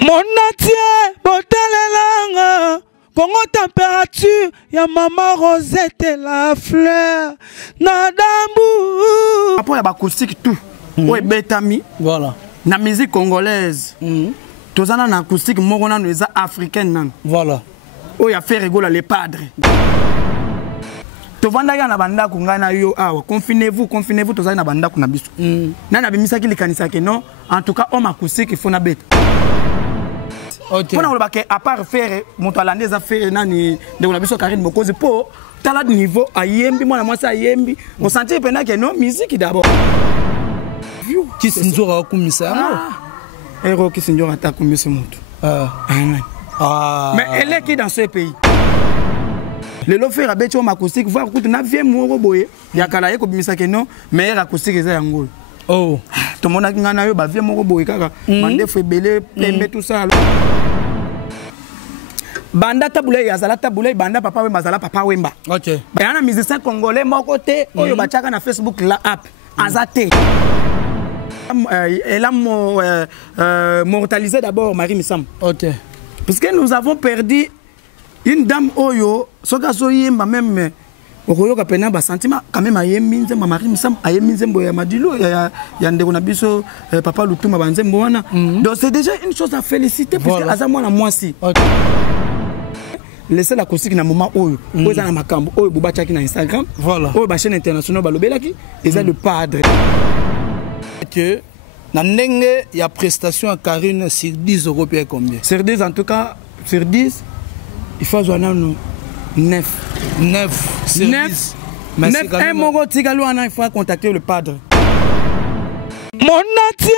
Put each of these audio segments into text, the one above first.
Monatie, botalelanga, Congo température, ya maman Rosette la fleur, Nadambu. Après, il y a acoustique tout. Oui, Betami. Voilà. La musique congolaise. Tout ça, na acoustique, morona, nous africaine. Voilà. Oh, il y a fait rigoler les padres. Tu vois, na banda kungana yo awa. Confinez-vous, tout ça, na banda kunabisu. Nana bimisa ki likanisa ke non. En tout cas, homme acoustique, il faut na bête. Ok. Pour à part faire mon talent des affaires nani de la biso Karine Mokozi pour talent niveau à yembi moi ça yembi on sentit pendant que non musique d'abord qui s'injora kumisa héros qui s'injora ta kumisa moto mais elle est qui dans ce pays le lofer a beto acoustique voir que na vie mo boye ya kala yeko bimisa que non meilleur acoustique eza ngolo oh tout le monde a ngana yo ba vie mo boye kaka mande fe belé pembe tout ça banda taboulé yazala taboulé banda papa wemba zala papa wemba. OK. Ben un musicien congolais mon côté oyo bachaka na Facebook la app azate. Elle a mortalisé d'abord Marie Missam. OK. Parce que nous avons perdu une dame oyo soka soyemba même oyo ka pena ba sentiment quand même ayembi nzemba Marie Missam ayembi nzembo ya madilo ya ndeko na biso papa Lutuma banzembo wana. Donc c'est déjà une chose à féliciter parce que aza mwana mwasi. OK. Laissez la acoustique na moment oyo oyo na makambo oyo bobachaki na Instagram voilà oyo ba chaîne internationale balobelaki eza le padre que na ndenge ya prestation à Karine sur 10 euros paye combien sur 10 en tout cas sur 10 il faut jouer nous 9 sur 10 9 un moko tigalo ana il faut contacter le padre Monatie,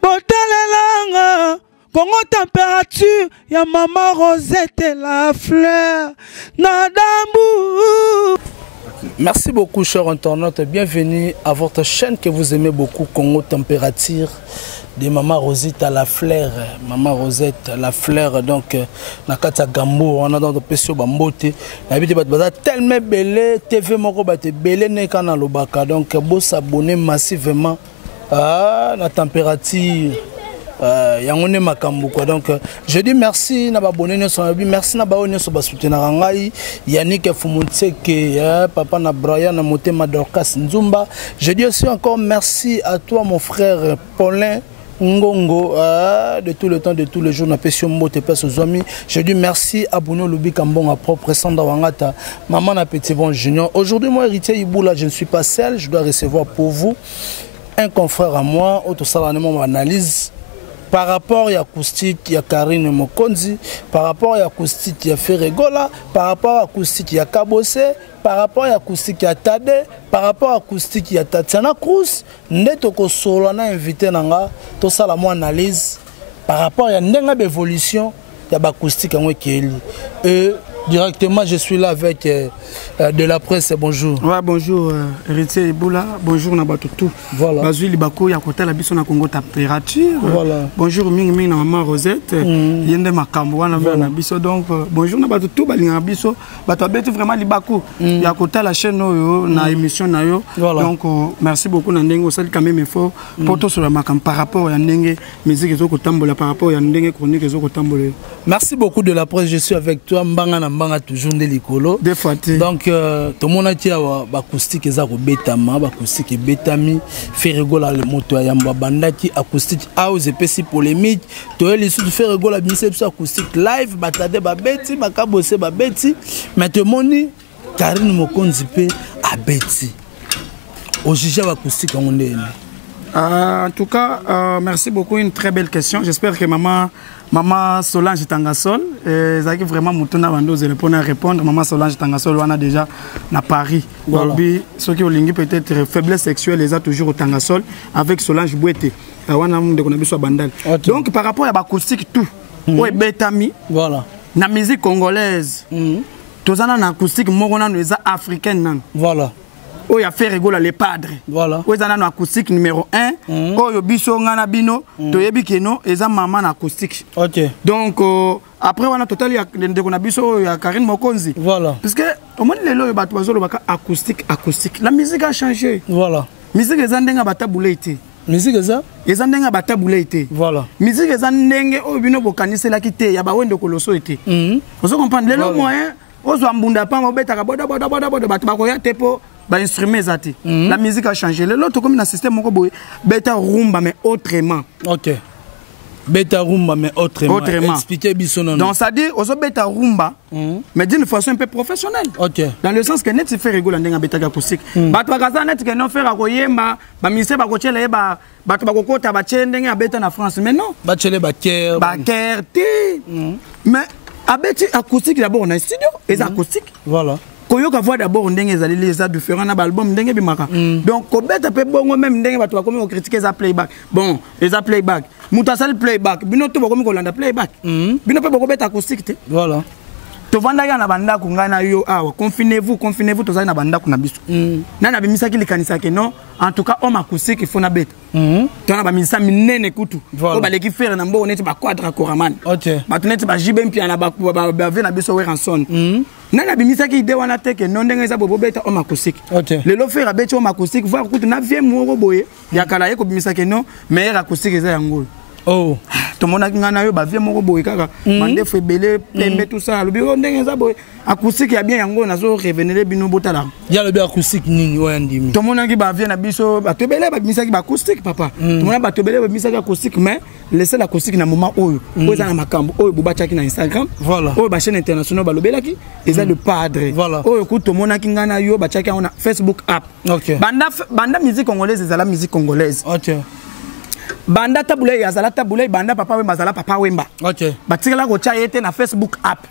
botalelanga, Congo température, ya maman Rosette la fleur, Nadambu. Merci beaucoup, chers internautes. Bienvenue à votre chaîne que vous aimez beaucoup, Congo Température, de Maman Rosette à la fleur. Maman Rosette, la fleur, donc, Nakata Gambo, on a dans le PC Bambote. La vidéo est tellement belle, TV Moko Bate belle, Nekana Lobaka. Donc, vous s'abonner massivement à la température. Yangone makambu quoi donc je dis merci na abonné merci na baone so basoutenir ngai Yannick Fumutseke papa na Brian na Motema Dorcas Nzumba. Je dis aussi encore merci à toi mon frère Paulin Ngongo de tout le temps de tous les jours na pesio mbote pesa zomi. Je dis merci à Bruno Lubi Kambonga propre Sanda Wangata maman na petit bon junior. Aujourd'hui moi héritier Iboula je ne suis pas seul, je dois recevoir pour vous un confrère à moi auto salane mon analyse par rapport à l'acoustique, il y a Karine Mokonzi, par rapport à l'acoustique, il y a Ferregola, par rapport à l'acoustique, il y a Kabose, par rapport à l'acoustique, il y a Tade, par rapport à l'acoustique, il y a Tatiana Cruz. Nous avons invité tout ça la analyse par rapport à l'évolution de l'acoustique. Et directement, je suis là avec de la presse. Bonjour. Ouais, bonjour, héritier Iboula. Bonjour, Nabatutu. Voilà. Bonjour, Libako, Yakota, la Bisson, Congo Température. Voilà. Bonjour, Ming, Maman Rosette. Yende Makambo, na Bisso. Donc, bonjour, Nabatutu, Balinga Bisso. Batouabete vraiment Libako. Yakota, la chaîne, na émission, nayo. Donc, merci beaucoup, Nandeng. Aussi, quand même, il faut porter sur la Makam par rapport à Nandeng, musique et Zokotambola, par rapport à Nandeng, chronique et Zokotambola. Merci beaucoup de la presse. Je suis avec toi, Mbangana. Mbanga toujours de l'écolo. Des fois. Donc tout le monde a dit acoustique eza ko betama, acoustique betami, faire rigoler le moto ya yamba bandaki acoustique house et pesi polémique. To les sous faire rigoler bien c'est acoustique live batade ba beti makabose ba beti. Mais tout le monde Karine Mokonzi pe a beti. Au juge acoustique on est. En tout cas, merci beaucoup, une très belle question. J'espère que Maman Solange Tangasol, Zaki vraiment Moutona Bando, je réponds à répondre. Maman Solange Tangasol, on a déjà à Paris. Voilà. Ceux qui ont lingué peut-être faiblesse sexuelle, les a toujours au Tangasol avec Solange Bouete. On a de Bandal. Donc par rapport à l'acoustique, tout, oui, Betami, voilà. La musique congolaise, tout ça, l'acoustique, moi, nous africaine. Voilà. Oh, il y a fait rigoler les padres. Voilà. Oh, ils ont un acoustique numéro 1. Oh, il y a biso ngana bino. To yebi keno, ils ont maman acoustique. OK. Donc après on a total il y a biso il y a Karine Mokonzi. Voilà. Parce que au moins les lois acoustique. La musique a changé. Voilà. Musique les andenga bata boulete. musique eza eza ndenge batabula ete voilà musique eza ndenge oyo bino bokanisela kite ya bawende koloso ete ozo comprendre lelo moyen ozo mbunda pa mobetaka boda bato bakoya te po ba instrument eza te la musique a changé lelo to comme na système moko boye beta rumba mais autrement OK beta rumba mais autrement expliquez bisonon donc ça dit ozo beta rumba mais d'une façon un peu professionnelle OK dans le sens que net se fait rigoler ndenga beta acoustique bato bakaza net que non faire koyemba ba mise ba kochela ba bato bakokota ba chendenge abeta na France mais non ba chele ba ker te mais abeti acoustique d'abord na studio et acoustique voilà koyoka voix d'abord ndenge ezali les différents na album ndenge bimaka donc kobeta pe bongo même ndenge bato bakomi ko critiquer za playback bon les playback muta sali playback bino to bakomi ko landa playback bino pe bokobeta acoustique te voilà to vanda ya na banda ku ngana yo awa confinez-vous to zali na banda ku na biso na bimisa ki likanisa ke non en tout cas homme acoustique il faut na beta to na ba misa minene kutu ko baleki faire na mbo neti ba quadra koraman bato neti ba jibe mpia na ba na biso we ranson na bimisa ki ide wana te ke non ndenge za bobo beta homme acoustique lelo faire abeti homme acoustique voir kutu na vie moko boye ya kala ye ko bimisa ke non meilleur acoustique eza yango oh to mona ngana yo ba vie moko boye kaka mande fo belé pembe tout ça lobi o ndenge za boye acoustique ya bien yango na zo revenir bino botala ya lobi acoustique nini wa ndimi to mona ki ba vie na biso ba to belé ba misa ki ba acoustique papa to mona ba to belé ba misa ki acoustique mais laisser l'acoustique na moment oyo oza na makambo oyo buba chaki na Instagram voilà oyo ba chaîne internationale ba lobelaki eza le padre oyo ku to mona ki ngana yo ba chaki na Facebook app banda musique congolaise ezala musique congolaise banda tabule yazala tabule banda papa wemba zala papa wemba batikala ko cha yete na Facebook app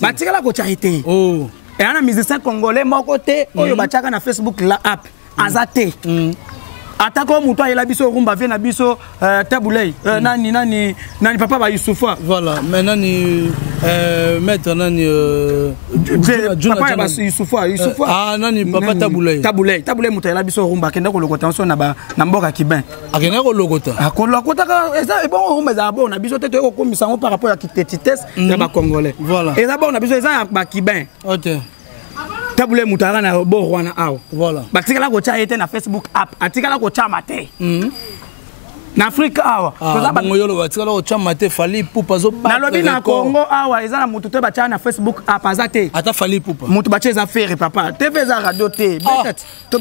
batikala ko cha yete oh et ana musicien congolais moko te oyo bachaka na Facebook la app azate atako muto ayela biso rumba vie na biso tabule nani papa ba Youssoufa voilà mais nani maître nani papa ba Youssoufa ah nani papa tabule muto ayela biso rumba kenda ko lokota so na mboka kibin akena ko lokota ka eza bon rumba za bon na biso te to ko komisa par rapport à kitesse ya ba congolais voilà eza bon na biso eza ba kibin OK tabule mutara na bo rwana aw voilà batikala ko cha yete na Facebook app atikala ko cha mate na Afrique awa ngoyolo batikala ko cha mate fali pupa zo ba na lobi na Congo awa eza na mutu te ba cha na Facebook app azate ata fali pupa mutu ba cha za faire papa TV za radio te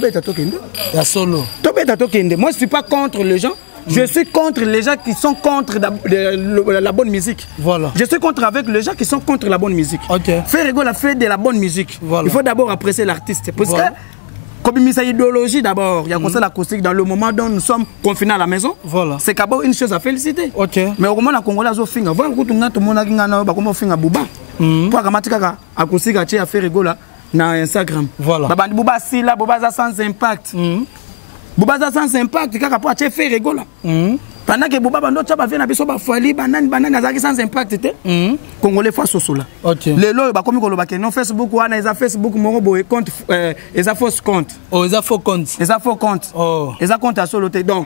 beta to kende ya solo to beta to kende moi je suis pas contre les gens. Je suis contre les gens qui sont contre la bonne musique. Voilà. Je suis contre avec les gens qui sont contre la bonne musique. Faire rigolo la fait de la bonne musique. Voilà. Il faut d'abord apprécier l'artiste. Parce que comme il y a idéologie d'abord, il y a conseil acoustique dans le moment dont nous sommes confinés à la maison. Voilà. C'est d'abord une chose à féliciter. Mais au moment où Congolais ont fait, voilà que tout le monde a fait un bouba. Pour la acoustique a fait rigolo na Instagram. Voilà. Babandi bouba si là, bouba sans impact. Bouba sans impact kaka po ache fait rigolo pendant que Bouba bando tchaba vient na biso ba fali banani azaki sans impact te congolais fois sosola lelo ba komi ko loba ke non Facebook wana eza Facebook moko boye compte eza fausse compte eza faux compte eza compte à solo te donc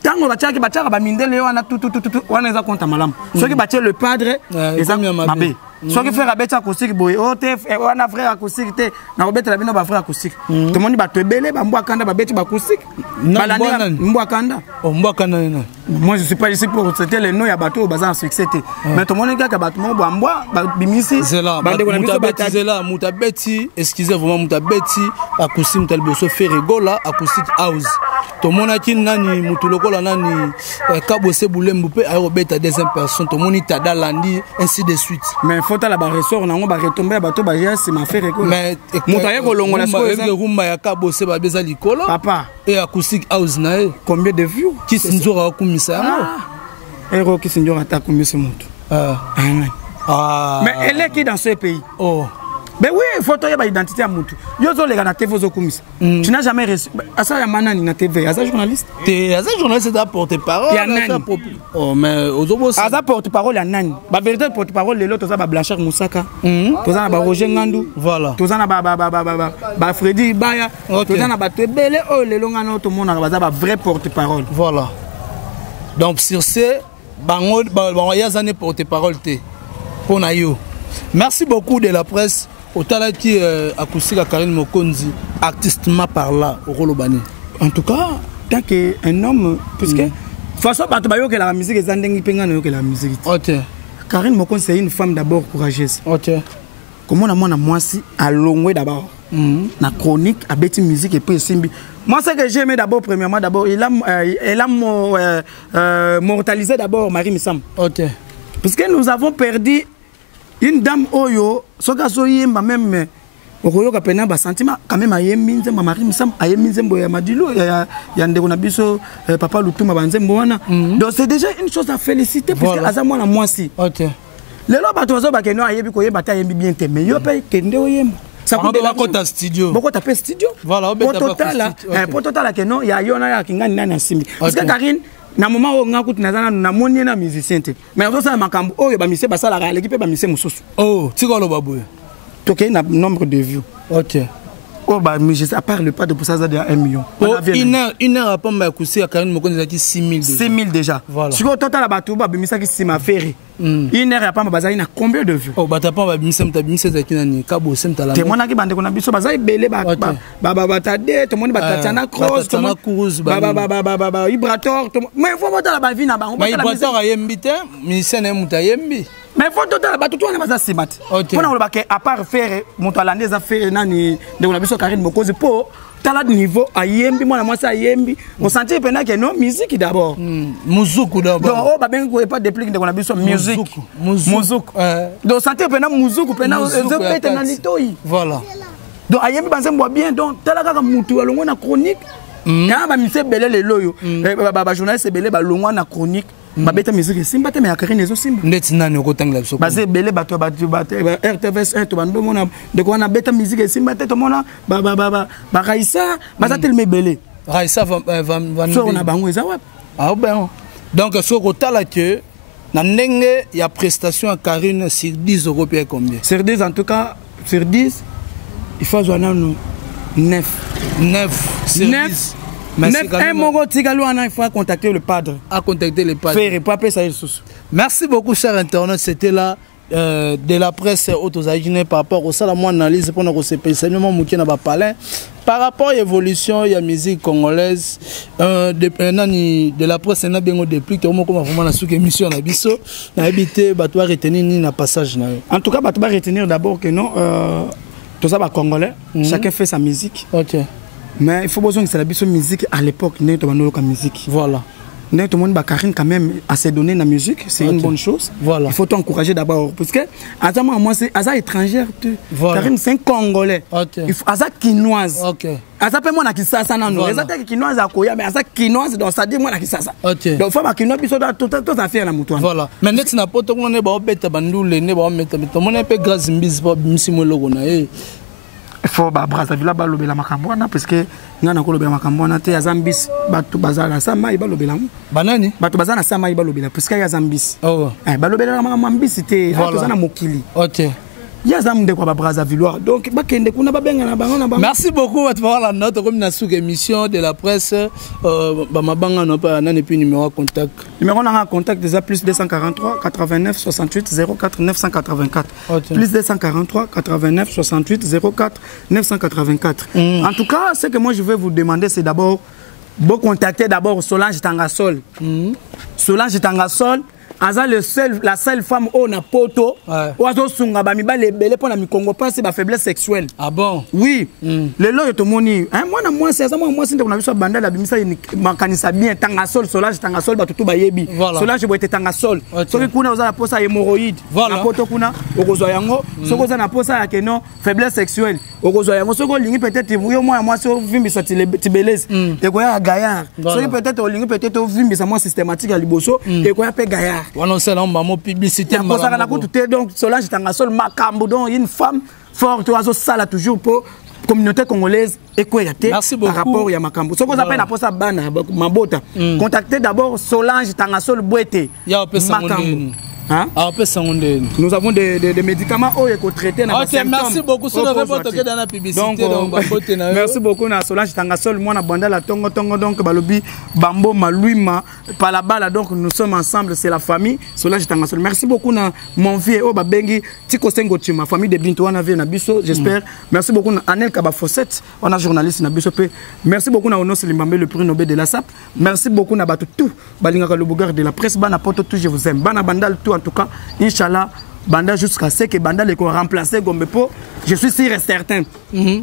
tango ba tchaka ba mindele wana tout wana eza compte malamu soki ba tche le padre eza mabe soki frère abeta acoustique boye otef wana frère acoustique te na robeta bino ba frère acoustique to moni ba tebele ba mbwa kanda ba beti ba acoustique balanda mbwa kanda moi je suis pas ici pour citer les noms ya bateau bazan succès te mais to moni kaka bateau mo mbwa ba bimisi bande ko na biso batizela mutabeti excusez vraiment mutabeti acoustique talboso fait rigola acoustique house to mona ki nani mutulokola nani kabose bulembu pe ay robeta deuxième personne to moni tadalandi ainsi de suite mais faut la ba ressort na ngo ba retomber bateau ba yes ma fait rigola mais mutaye ko longola so rumba ya kabose ba beza likolo papa et acoustique house na combien de views qui sinzora kumisa yango ero qui sinzora ta kumisa mutu mais elle est qui dans ce pays ben oui, photo ya ba identité à mutu. Yo zo lega na TV zo kumisa. Tu n'as jamais reçu asa ya manani na TV, asa journaliste? Asa journaliste da porte-parole. Oh mais ozobo asa porte-parole ya nani? Ba vérité porte-parole lelo toza ba Blanchard Moussaka. Toza na ba Roger Ngandou. Voilà. Toza na ba Freddy Baya. Toza na ba Tebele o lelo ngana to mona ba za ba vrai porte-parole. Voilà. Donc sur ce bango yazane porte-parole te. Pona yo. Merci beaucoup de la presse. Au talaki acoustique à Karine Mokonzi, artistement par là, au Rolobani. En tout cas, tant qu'un homme, puisque de toute façon, que la musique est que la musique. Ok. Karine Mokon, c'est une femme d'abord courageuse. Ok. Comment on a moi si à Longwe d'abord. La chronique, à Betty musique et puis Simbi. Moi, ce que j'ai aimé d'abord, premièrement, d'abord, elle a mortalisé d'abord Marie Missam. Ok. Parce que nous avons perdu une dame Oyo, ce que j'ai même. Okoyo ka pena ba sentiment quand même ayembi nzemba Marie Missam ayembi nzembo ya Madilo ya ndeko na biso papa Lutuma banzembo wana. Donc c'est déjà une chose à féliciter parce que aza mwana mwasi. OK. Lelo bato bazo ba keno ayebi ko yeba ta yembi bien te mais yo pe kende oyemba. Ça coûte de la studio. Beaucoup tapé studio. Voilà, pour total pour total keno ya yona ya kingani nani asimbi. Parce que Karine na moment où ngakuti nazana na moni na musicien te. Mais on ça makambo oyo ba mise ba sala ka l'équipe ba mise mususu. Oh, tikolo baboye. Ok, il y a un nombre de vues. Ok. Oh, bah, mais je sais, à part le pas de pour ça, ça a 1 million. Oh, une heure après, je suis à Karine Mokon, j'ai dit 6 000 déjà. 6 000 déjà. Voilà. Si on total, c'est ma féerie. Une heure après, il y a combien de vues? Oh, bah, t'as pas, tu es mon ami, tu as biso, tu belé, Babade, tout le monde, Tatiana Cross, Tatiana Cruz, Ibrator, mais il faut monter la vie là-bas. Mais Ibrator a yembité, mais c'est un moutayembi. Mais il faut total, tout le monde va se battre. Pour nous, à part faire, mon talent des affaires, de la biso Karine Mokon, pour talent de niveau, à yembi, moi, ça yembi, on sentait que non, musique d'abord. Muzuku d'abord. Donc, oh, ben, vous pas dépliquer de la biso musique. Muzuku. Donc, sentait que Muzuku, voilà. Donc, à yembi, ben, bien, donc, talent moutou, alors, on a chronique. Quand on a mis ces belés, les loyaux, les journalistes, ces belés, on a chronique. Babeta musique simba te me Karine ezo simba ndeti nani okotangela biso baze belé bato RTVS 1 to bando mona de ko na beta musique simba te to mona ba Raissa baza tellement belé Raissa va so na bango eza wapi ah ben donc so ko tala que na ndenge ya prestation à Karine sur 10 € paye combien sur 10 en tout cas sur 10 il faut jouer 9 sur 10. Il faut contacter le padre. À contacter le padre. Merci beaucoup, chers internautes. C'était là de la presse autosaïne par rapport au salaire analyse pour nous spécialement par rapport à l'évolution de la musique congolaise de la presse n'a bien depuis que moi comment vraiment la sous-émission na biso na habité ba toi retenir ni na passage na. En tout cas ba toi retenir d'abord que non tout ça va congolais chacun fait sa musique. OK. Mais il faut besoin que c'est la musique à l'époque, nous avons la musique. Voilà. Nous tout le monde Karine quand même à se donner la musique, c'est une bonne chose. Voilà. Il faut t'encourager d'abord parce que moi c'est Aza étrangère voilà. Karine c'est un Congolais. Il faut Aza quinoise. OK. Aza pe moi na kisasa nano. Aza te quinoise à Koya mais Aza quinoise donc ça dit moi na kisasa. Donc faut ba quinoise biso tout ça faire na mutu. Voilà. Mais net na poto on ne ba obeta bandule ne ba mettre mon un peu grâce mbisi ba msimo logo na il faut Brazzaville balobela makambo wana parce que ngana ko lobela makambo wana te ya Zambis bato bazala sama balobela banani bato bazana sama balobela parce que ya Zambis oh balobela makambo mbisi te bazana mokili. OK. Merci beaucoup à toi la note comme na sous émission de la presse bamabanga no pa nani puis numéro contact. Numéro na contact déjà plus 243 89 68 04 984. Plus 243 89 68 04 984. En tout cas, ce que moi je vais vous demander c'est d'abord contacter d'abord Solange Tangasol. Solange Tangasol Aza la seule femme au na poto oazo sunga ba mibale belé pour na mikongo pas c'est ba faiblesse sexuelle. Ah bon? Oui. Le lo to moni moi c'est ça moi c'est na biso banda la bimisa makanisa bien Tangasol Solange Tangasol ba tutu ba yebi. Solange bo ete Tangasol. Soki kuna oza na posa hémorroïde na poto kuna okozo yango soko za na posa ya keno faiblesse sexuelle okozo yango soko lingi peut-être yo moi so vimbisa tibeleze te ko ya gaillard soki peut-être lingi peut-être vimbisa moi systématique à liboso te ko ya pe gaillard. On sait là publicité donc Solange Tangasol makambo donc une femme forte oiseau sala toujours pour communauté congolaise et quoi par rapport à makambo ce qu'on appelle après ça bana mabota contactez d'abord Solange Tangasol Boete makambo Hein? Nous avons des médicaments qui traitent nos symptômes. Merci beaucoup. Merci beaucoup na Solange Tangasol, moi na banda la tongo donc balobi Bambo Maluima Palabala, donc nous sommes ensemble, c'est la famille Solange Tangasol. Merci beaucoup na mon vieux oh babengi Tiko Sengo Chima, famille de Bintou on a vu na biso, j'espère. Merci beaucoup na Anel Kaba Fossette, on a journaliste na biso. Merci beaucoup na Onos Limbambe, le prix Nobel de la SAP. Merci beaucoup na Batu tout Balinga le bougar de la presse, bana poto tout je vous aime. Bana bandal tout en tout cas, Inch'Allah. Banda jusqu'à ce que Banda les remplacer Gombepo, je suis sûr et certain.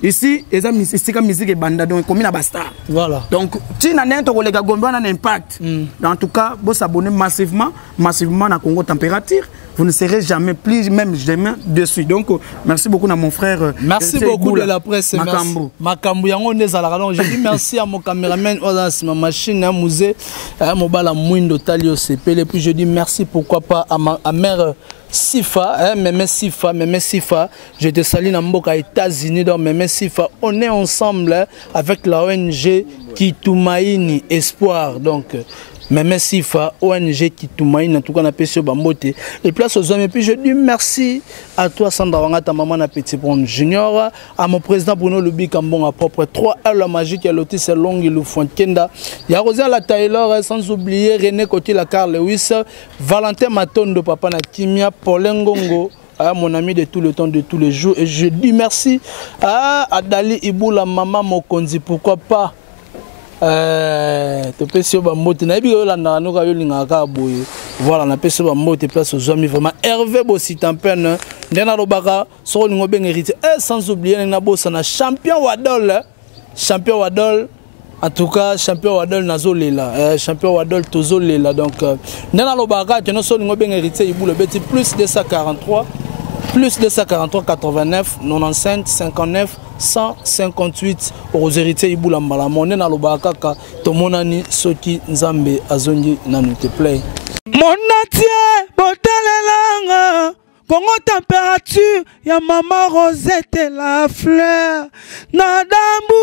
Ici, les amis, c'est comme musique et Banda, donc comme une basta. Voilà. Donc, si vous avez un Gombe, on a un impact. En tout cas, vous vous abonnez massivement à Congo Température. Vous ne serez jamais plus, même jamais dessus. Donc, merci beaucoup à mon frère. Merci beaucoup de la presse. Makambu. Je dis merci à mon caméraman, ma machine, à musée, à mon bal à Mouindo Talio CP. Et puis je dis merci, pourquoi pas, à ma mère. Sifa, Mémé Sifa, je te salue dans Mboka États-Unis, donc Mémé Sifa, on est ensemble avec la ONG Kitumaini Espoir, donc Mémé Sifa, ONG Kitumaini, en tout cas on appelle sur Bambote, et place aux hommes, et puis je dis merci à toi Sandra Wanga, ta maman na Petit Pont Junior, à mon président Bruno Lubi Kambon à propre 3 heures la magique, à l'autre c'est long et le Kenda, il y a Rosia la Taylor, sans oublier René Coty la Carl Lewis, Valentin Matondo, papa na Kimia, Paulin Gongo, mon ami de tout le temps, de tous les jours, et je dis merci à Adali Ibou, la maman Mokonzi, pourquoi pas. Voilà, on appelle ça mot place aux hommes vraiment Hervé Bossitampen sans oublier un champion Wadol en tout cas champion Wadol nazolela champion Wadol tozolela donc nena lobaka tu no so ngo ben héritier ibou le petit plus 243 plus 243 89 95 59 158 aux héritiers Iboula Mbala monnaie na lobaka ka tomonani soki nzambe azongi nanu te play monatie botalelanga Congo Température ya Maman Rosette la fleur na dambu